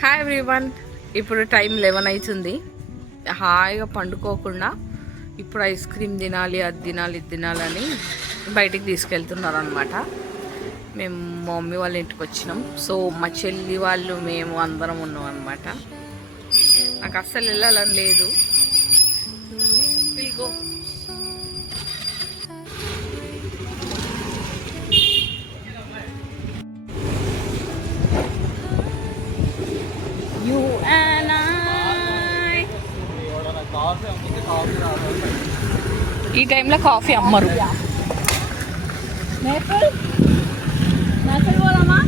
Hi everyone. ఇప్పుడు టైం 11 అవుతుంది. హాయిగా పండుకోకుండా ఇప్పుడు ఐస్ క్రీమ్ తినాలి, అది తినాలి, ఇది తినాలని బయటికి తీసుకెళ్తున్నారు అనమాట. మేము మా మమ్మీ వాళ్ళ ఇంటికి వచ్చినాం. సో మా చెల్లి వాళ్ళు మేము అందరం ఉన్నాం అనమాట. నాకు అస్సలు వెళ్ళాలని లేదు. Go You and I. ఈ టైంలో కాఫీ అమ్మరు. పోదామా?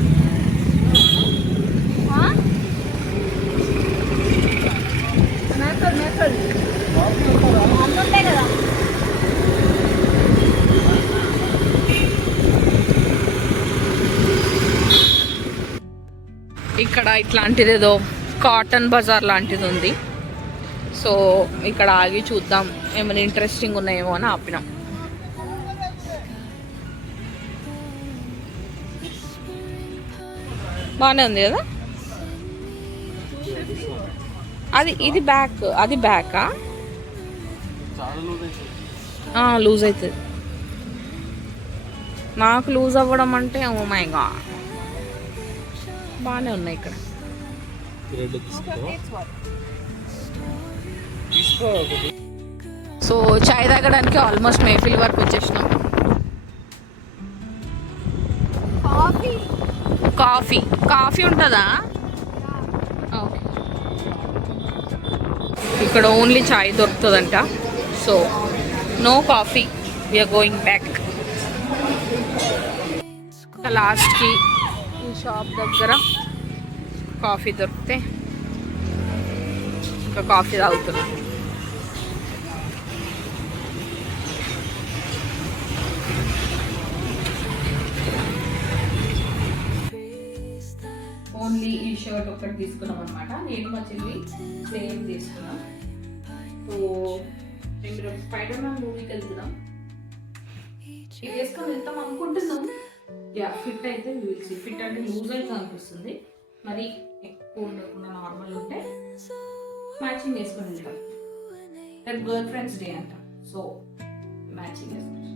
కదా ఇక్కడ ఇట్లాంటిది ఏదో కాటన్ బజార్ లాంటిది ఉంది. సో ఇక్కడ ఆగి చూద్దాం, ఏమైనా ఇంట్రెస్టింగ్ ఉన్నాయేమో అని ఆపినాం. బాగానే ఉంది కదా. ఇది బ్యాక్, అది బ్యాకా? లూజ్ అవుతుంది. నాకు లూజ్ అవ్వడం అంటే ఓ మై గాడ్. బాగానే ఉన్నాయి ఇక్కడ. సో చాయ్ తాగడానికి ఆల్మోస్ట్ మేఫిల్ వరకు వచ్చేసినాం. కాఫీ ఉంటుందా? ఓకే. ఇక్కడ ఓన్లీ చాయ్ దొరుకుతుందంట. So no coffee, we are going back. లాస్ట్కి ఈ షాప్ దగ్గర కాఫీ దొరికితే ఇంకా కాఫీ తాగుతున్నాం. ఓన్లీ ఈ షర్ట్ ఒకటి తీసుకున్నాం అనమాట. నేను మా చెల్లి సేమ్ తీసుకున్నాం. సో మేము స్పైడర్ మ్యాన్ మూవీకి వెళ్తున్నాం. ఇది వేసుకొని వెళ్తాం అనుకుంటున్నాం. ఫిట్ అయితే ఫిట్ అంటే లూజ్ అయితే అనిపిస్తుంది. మరి ఎక్కువ ఉండకుండా నార్మల్ ఉంటే మ్యాచింగ్ వేసుకొని వెళ్తాం. గర్ల్ ఫ్రెండ్స్ డే అంట. సో మ్యాచింగ్ వేసుకుంటాం.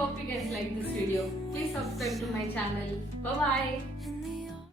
Hope you guys like this video. Please subscribe to my channel. Bye bye.